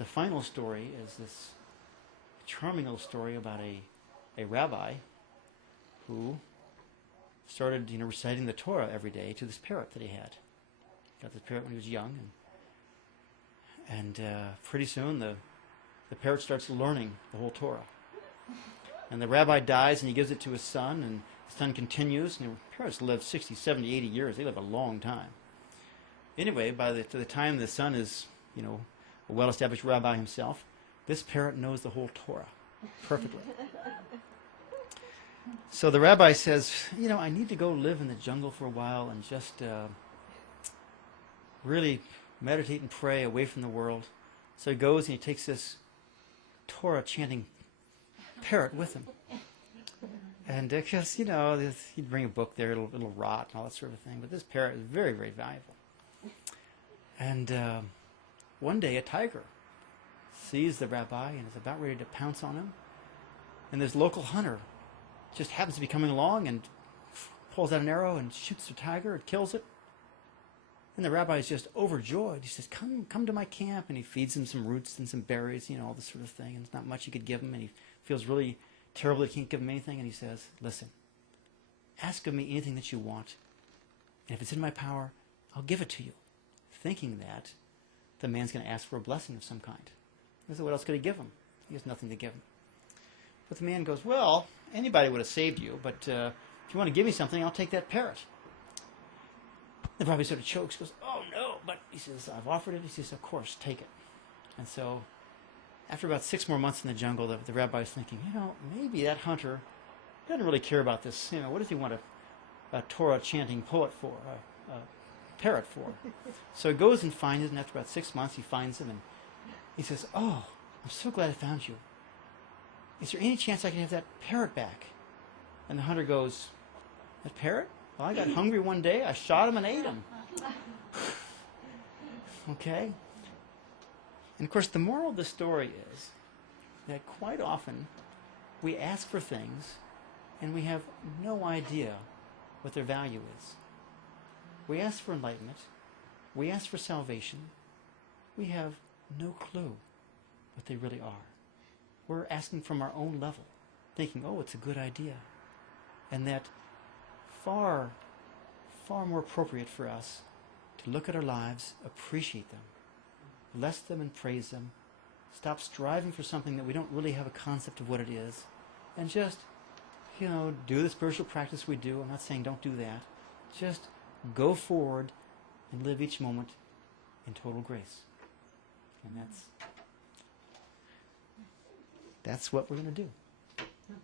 the final story is this charming little story about a rabbi who started, reciting the Torah every day to this parrot that he had. Got this parrot when he was young, and pretty soon the parrot starts learning the whole Torah. And the rabbi dies, and he gives it to his son, and the son continues. And parrots live 60, 70, 80 years. They live a long time. Anyway, by the time the son is, a well-established rabbi himself, this parrot knows the whole Torah perfectly. So the rabbi says, I need to go live in the jungle for a while and just really meditate and pray away from the world. So he goes and he takes this Torah chanting parrot with him. And because, he'd bring a book there, it'll rot and all that sort of thing. But this parrot is very, very valuable. And one day a tiger sees the rabbi and is about ready to pounce on him. And this local hunter just happens to be coming along and pulls out an arrow and shoots the tiger and kills it. And the rabbi is just overjoyed. He says, come to my camp. And he feeds him some roots and some berries, all this sort of thing. And there's not much he could give him. And he feels really terrible that he can't give him anything. And he says, listen, ask of me anything that you want. And if it's in my power, I'll give it to you. Thinking that the man's going to ask for a blessing of some kind. He said, what else could he give him? He has nothing to give him. But the man goes, well, anybody would have saved you, but if you want to give me something, I'll take that parrot. The rabbi sort of chokes, goes, oh no, but he says, I've offered it. He says, of course, take it. And so after about 6 more months in the jungle, the rabbi is thinking, maybe that hunter doesn't really care about this. What does he want a Torah chanting poet for, a parrot for? So he goes and finds it, and after about 6 months he finds him, and he says, oh, I'm so glad I found you. Is there any chance I can have that parrot back? And the hunter goes, that parrot? Well, I got hungry one day, I shot him and ate him. Okay? And of course the moral of the story is that quite often we ask for things and we have no idea what their value is. We ask for enlightenment, we ask for salvation, we have no clue what they really are. We're asking from our own level, thinking, oh, it's a good idea. And that far, far more appropriate for us to look at our lives, appreciate them, bless them and praise them, stop striving for something that we don't really have a concept of what it is, and just, do the spiritual practice we do. I'm not saying don't do that. Just go forward and live each moment in total grace. And that's what we're going to do.